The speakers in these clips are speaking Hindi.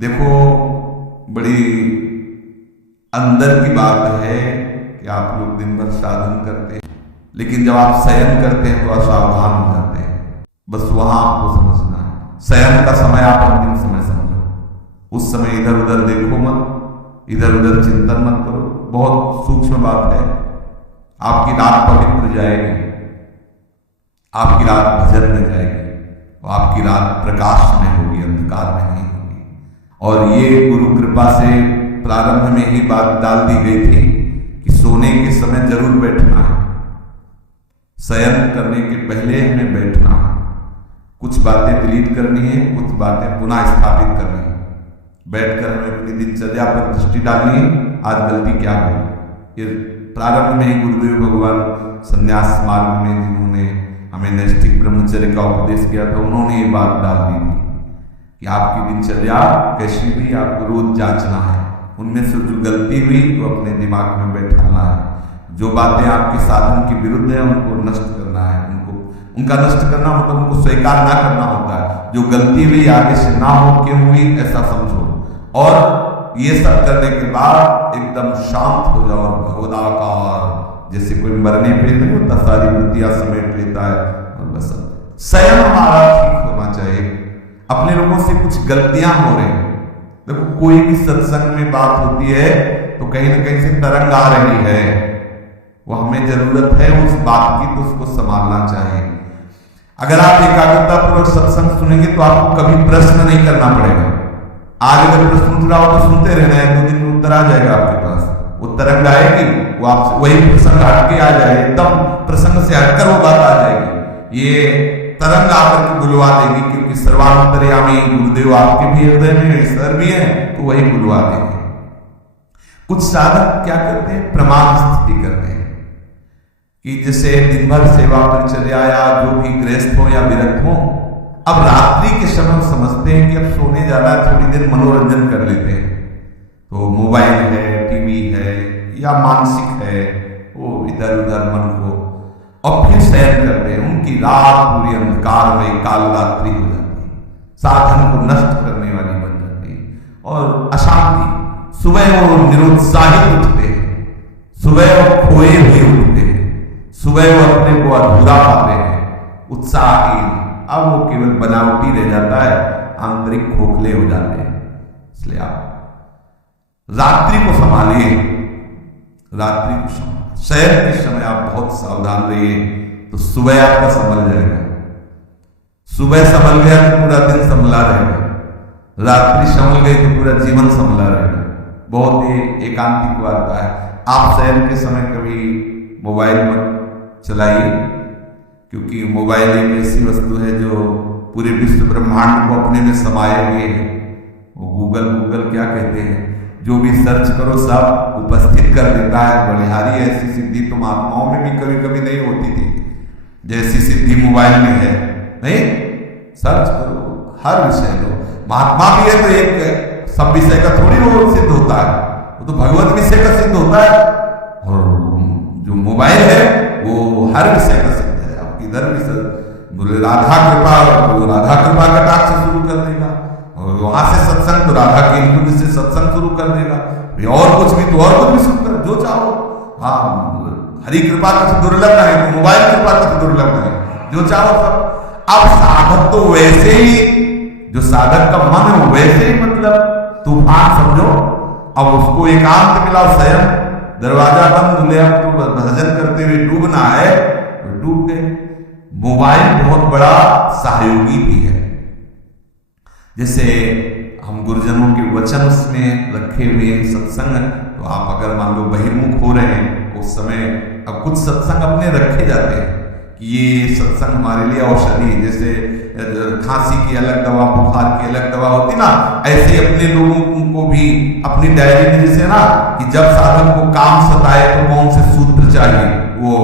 देखो, बड़ी अंदर की बात है कि आप लोग दिन भर साधन करते हैं, लेकिन जब आप शयन करते हैं तो असावधान हो जाते हैं। बस वहां आपको समझना है, शयन का समय आप अंतिम समय समझो। उस समय इधर उधर देखो मत, इधर उधर चिंतन मत करो। बहुत सूक्ष्म बात है। आपकी रात पवित्र जाएगी, आपकी रात भजन में जाएगी, और आपकी रात प्रकाश में होगी, अंधकार में नहीं होगी। और ये गुरु कृपा से प्रारंभ में ही बात डाल दी गई थी कि सोने के समय जरूर बैठना है, शयन करने के पहले हमें बैठना है। कुछ बातें डिलीट करनी है, कुछ बातें पुनः स्थापित करनी है। बैठकर हमें अपनी दिनचर्या पर दृष्टि डालनी है, आज गलती क्या हुई। ये प्रारंभ में ही गुरुदेव भगवान संन्यास मार्ग में जिन्होंने हमें नैष्ठिक ब्रह्मचर्य का उपदेश किया था, उन्होंने ये बात डाल दी थी कि आपकी दिनचर्या कैसी हुई आपको रोज जांचना है। उनमें से जो गलती हुई वो अपने दिमाग में बैठाना है। जो बातें आपके साधन के विरुद्ध है उनको नष्ट करना है। उनका नष्ट करना मतलब उनको स्वीकार ना करना होता है। जो गलती हुई आगे से ना हो, क्यों हुई ऐसा समझो, और ये सब करने के बाद एकदम शांत हो जाओ। भगवदाकार जैसे कोई मरने पे नहीं होता, सारी वृत्तियां समेट लेता है, और बस स्वयं हमारा ठीक होना चाहिए। अपने लोगों से कुछ गलतियां हो रही हैं। देखो, कोई भी सत्संग में बात होती है तो कहीं ना कहीं से तरंग आ रही है, वो हमें जरूरत है उस बात की, तो उसको संभालना चाहिए। अगर आप एकाग्रता पूर्वक सत्संग सुनेंगे तो आपको कभी प्रश्न नहीं करना पड़ेगा। आज अगर प्रश्न उठ रहा हो तो सुनते रहना है, 2 दिन में उत्तर आ जाएगा आपके पास। वो तरंग आएगी, वो आपसे वही प्रसंग हटके आ जाएगा, एकदम प्रसंग से हटकर वो बात आ जाएगी। ये तरंग आकर के बुलवा देगी, क्योंकि सर्वांतर्यामी गुरुदेव आपके भी हृदय में ईश्वर भी है, तो वही बुलवा देंगे। कुछ साधक क्या करते हैं, प्रमाण स्थिति करते हैं कि जैसे दिन भर सेवा परिचर्या या जो भी गृहस्थ हो या विरक्त हो, अब रात्रि के समय समझते हैं कि अब सोने जाना, थोड़ी देर मनोरंजन कर लेते हैं। तो मोबाइल है, टीवी है या मानसिक है, वो इधर उधर मन को, और फिर शयन करते हैं। उनकी रात पूरी अंधकार में काल रात्रि हो जाती है, साधन को नष्ट करने वाली बन जाती है, और अशांति। सुबह वो निरुत्साहित उठते हैं, सुबह वो खोए हुए उठते हैं, सुबह वो अपने को अधूरा पाते हैं, उत्साहहीन। अब वो केवल बनावटी रह जाता है, आंतरिक खोखले हो जाते हैं। इसलिए आप रात्रि को संभालिए, रात्रि को संभालिए। शयन के समय आप बहुत सावधान रहिए, तो सुबह आपका संभल जाएगा। सुबह संभल गया तो पूरा दिन संभला रहेगा, रात्रि संभल गई तो पूरा जीवन संभला रहेगा। बहुत ही एकांतिक वार्ता है। आप शयन के समय कभी मोबाइल मत चलाइए, क्योंकि मोबाइल एक ऐसी वस्तु है जो पूरे विश्व ब्रह्मांड को अपने में समाये हुए है। वो गूगल क्या कहते हैं, जो भी सर्च करो सब उपस्थित कर देता है। बलिहारी ऐसी सिद्धि तो महात्माओं में भी कभी कभी नहीं होती थी, जैसी सिद्धि मोबाइल में है। नहीं, सर्च करो, हर विषय लो। महात्मा भी है तो एक सब विषय का थोड़ी वो सिद्ध होता है, वो तो भगवत विषय का सिद्ध होता है। और जो मोबाइल है वो हर विषय का सिद्ध है। आप इधर भी बोले राधा कृपा, तो राधा कृपा कटाक्ष से शुरू कर देगा, और वहां से सत्संग तो राधा के इंद्र से सत्संग शुरू कर देगा, और कुछ भी तो और कुछ भी शुरू कर, जो चाहो। हाँ, हरि कृपा का तो दुर्लभ है, तो मोबाइल कृपा का तो दुर्लभ है, जो चाहो सब। अब साधक तो वैसे ही, जो साधक का मन है वैसे ही, मतलब तूफान समझो। अब उसको एकांत मिला, स्वयं दरवाजा बंद मिले, अब तो भजन करते हुए डूबना है, डूब गए। मोबाइल बहुत बड़ा सहयोगी भी है। जैसे हम गुरुजनों के वचन उसमें रखे हुए हैं सत्संग, तो आप अगर मान लो बहिर्मुख हो रहे हैं उस समय, अब कुछ सत्संग अपने रखे जाते हैं कि ये सत्संग हमारे लिए औषधि, जैसे खांसी की अलग दवा, बुखार की अलग दवा होती ना, ऐसे अपने लोगों को भी अपनी डायरी में, जैसे ना कि जब साधक को काम सताए तो कौन से सूत्र चाहिए, वो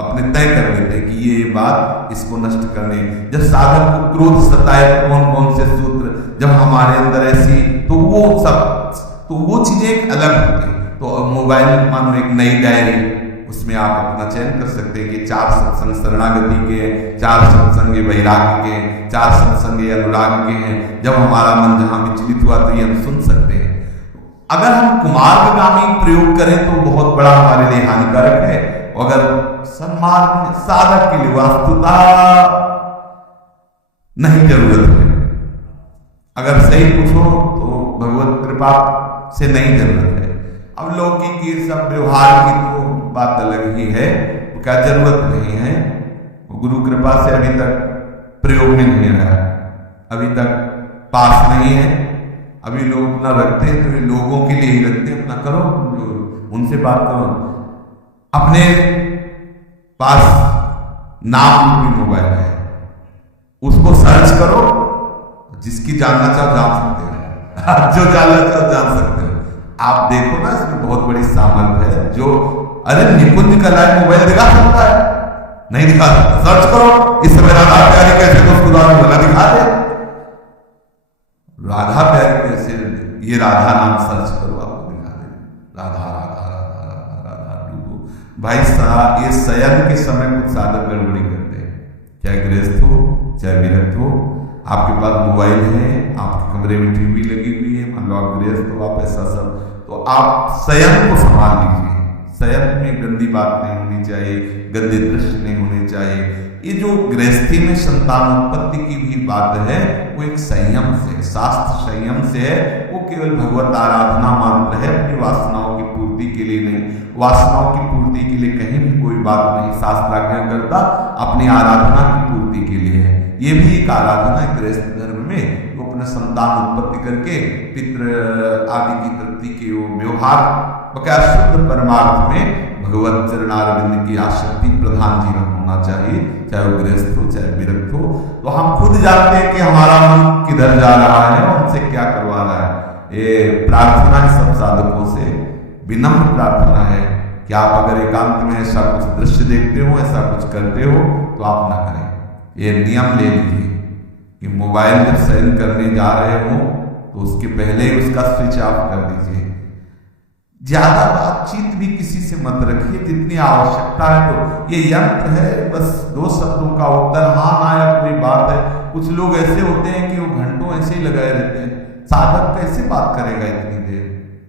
अपने तय कर लेते हैं कि ये बात इसको नष्ट करने। जब साधक को क्रोध सताए तो कौन कौन से सूत्र, जब हमारे अंदर ऐसी, तो वो सब, तो वो चीजें एक अलग होती है। तो मोबाइल मानो एक नई डायरी, उसमें आप अपना चयन कर सकते हैं कि 4 सत्संग शरणागति के हैं, 4 सत्संग वैराग्य के हैं, 4 सत्संग अनुराग के हैं। जब हमारा मन जहां विचलित हुआ तो ये हम सुन सकते हैं। अगर हम कुमार्गगामी प्रयोग करें तो बहुत बड़ा हमारे लिए हानिकारक है। अगर सन्मार्ग साधक के लिए वास्तुता नहीं जरूरत है। अगर सही पूछो तो भगवत कृपा से नहीं जरूरत है। अब लौकिक की सब व्यवहार की तो बात अलग ही है, क्या जरूरत नहीं है। गुरु कृपा से अभी तक प्रयोग में नहीं आया, अभी तक पास नहीं है। अभी लोग अपना रखते हैं तो लोगों के लिए ही रखते हैं, अपना करो, उनसे बात करो। अपने पास नाम रूपी मोबाइल है, उसको सर्च करो, जिसकी जानना चाहो जान सकते हो, जो जानना चाहो जान सकते हो। आप देखो ना, इसमें बहुत बड़ी सामर्थ्य है। जो अरे निकुंज का लाइव मोबाइल दिखा सकता है? नहीं दिखा सकता। सर्च करो, इस समय राधा प्यारी कैसे दोस्त बोला दिखा दे। राधा प्यारी कैसे, ये राधा नाम सर्च करो, आपको दिखा दे। राधा राधा राधा राधा राधा डूबो। भाई साहब, ये शयन के समय कुछ साधक गड़बड़ी करते हैं, चाहे गृहस्थ हो चाहे विरक्त हो। आपके पास मोबाइल है, आपके कमरे में टीवी लगी हुई है, मान लो आप गृहस्थ हो, आप ऐसा सब, तो आप शयन को संभाल लीजिए। शयन में गंदी बात नहीं होनी चाहिए, गंदे दृश्य नहीं होने चाहिए। ये जो गृहस्थी में संतानोत्पत्ति की भी बात है, वो एक संयम से, शास्त्र संयम से है। वो केवल भगवत आराधना मात्र है, अपनी वासनाओं की पूर्ति के लिए नहीं। वासनाओं की पूर्ति के लिए कहीं भी कोई बात नहीं शास्त्र आज्ञा करता, अपनी आराधना की पूर्ति के लिए है। ये भी एक आराधना है गृहस्थ धर्म में। वो अपने संतान उत्पत्ति करके पितृ आदि की तृप्ति के वो व्यवहार बकाया शुद्ध परमार्थ में भगवत चरणारविंद की आसक्ति प्रधान जीवन होना चाहिए, चाहे वो गृहस्थ हो चाहे विरक्त हो। तो हम खुद जानते हैं कि हमारा मन किधर जा रहा है और हमसे क्या करवा रहा है। ये प्रार्थना है सब साधकों से, विनम्र प्रार्थना है कि आप अगर एकांत में ऐसा कुछ दृश्य देखते हो, ऐसा कुछ करते हो, तो आप ना करें। ये नियम ले लीजिए कि मोबाइल जब शयन करने जा रहे हो तो उसके पहले ही उसका स्विच ऑफ कर दीजिए। ज्यादा बातचीत भी किसी से मत रखिए, जितनी आवश्यकता है। तो ये यंत्र है, बस 2 शब्दों का उत्तर हाँ ना या कोई बात है। कुछ लोग ऐसे होते हैं कि वो घंटों ऐसे ही लगाए रहते हैं। साधक कैसे बात करेगा इतनी देर,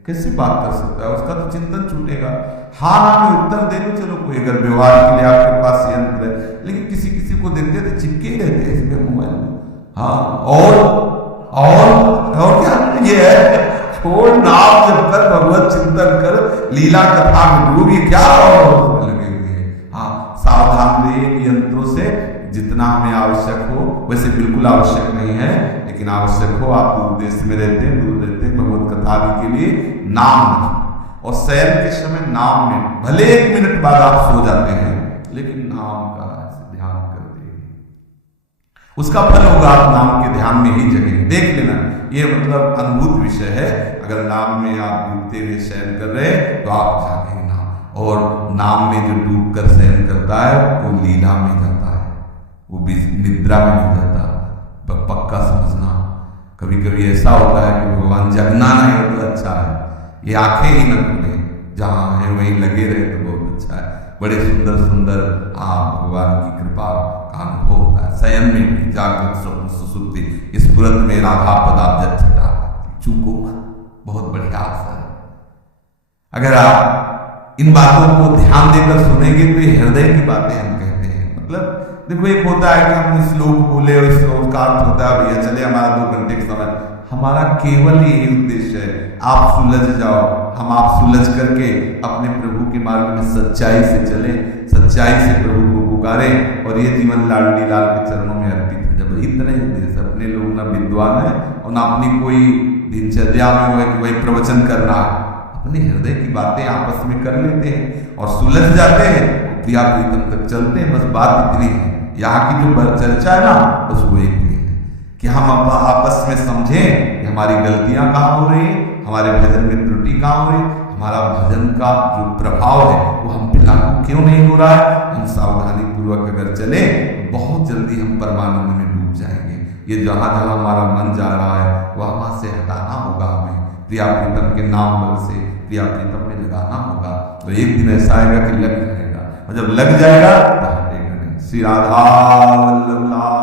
कैसे बात कर सकता है? उसका तो चिंतन छूटेगा। हाँ ना में उत्तर दे दो, चलो कोई अगर व्यवहार के लिए आपके पास यंत्र है। लेकिन किसी किसी को देखते थे चिपके ही रहते हैं इसमें मोबाइल में। हाँ, और क्या ये है, छोड़ नाम जब कर, भगवत चिंतन कर, लीला कथा में डूब, ये क्या और लगे हुए हैं। हाँ, सावधान रहिए यंत्रों से, जितना हमें आवश्यक हो। वैसे बिल्कुल आवश्यक नहीं है, लेकिन आवश्यक हो। आप दूर देश में रहते हैं, दूर रहते हैं, भगवत कथा के लिए नाम, और शयन के समय नाम में भले 1 मिनट बाद आप सो जाते हैं, लेकिन नाम का ध्यान करते हैं, उसका फल होगा। आप नाम के ध्यान में ही जगेंगे। देख लेना, ये मतलब अद्भुत विषय है। अगर नाम में आप डूबते हुए शयन कर रहे हैं तो आप जागेंगे नाम। और नाम में जो डूब कर शयन करता है वो लीला में जाता है, वो भी निद्रा में नहीं जाता। पक्का समझना। कभी कभी ऐसा होता है कि भगवान जगना नहीं हो तो अच्छा है, ये आंखें ही न खुले, जहां है वहीं लगे रहे तो बहुत अच्छा है। बड़े सुंदर सुंदर भगवान की कृपा का अनुभव होता है। शयन में भी, जागृत स्वप्न सुसुप्ति, इस व्रत में राधा पदाब्ज छटा, चूको मत, बहुत बढ़िया आशा है। अगर आप इन बातों को ध्यान देकर सुनेंगे तो ये हृदय की बातें हम कहते हैं। मतलब देखो, एक होता है कि हम श्लोक बोले और श्लोक का अर्थ होता है भैया चले हमारा 2 घंटे का समय। हमारा केवल यही उद्देश्य है, आप सुलझ जाओ, हम आप सुलझ करके अपने प्रभु के मार्ग में सच्चाई से चलें, सच्चाई से प्रभु को पुकारें, और ये जीवन लाडली लाल के चरणों में अर्पित हो जाए। इतने उद्देश्य। अपने लोग ना विद्वान है और ना अपनी कोई दिनचर्या में हो कि वही प्रवचन करना, अपने हृदय की बातें आपस में कर लेते हैं और सुलझ जाते हैं, प्रिया प्रीतम तक चलते हैं। बस बात इतनी है। यहाँ की जो चर्चा है ना, बस वो एक है कि हम आपस में समझें कि हमारी गलतियां कहाँ हो रही हैं, हमारे भजन में त्रुटि कहाँ हो रही, हमारा भजन का जो प्रभाव है वो हम पे लागू क्यों नहीं हो रहा है। हम सावधानी पूर्वक अगर चले तो बहुत जल्दी हम परमानंद में डूब जाएंगे। ये जहां जहां हमारा मन जा रहा है वह वहां से हटाना होगा हमें, प्रिया प्रीतम के नाम बल से प्रिया प्रीतम में लगाना होगा। तो एक दिन ऐसा आएगा कि लग जाएगा और जब लग जाएगा तो हटेगा नहीं। श्री राधा वल्लभ लाल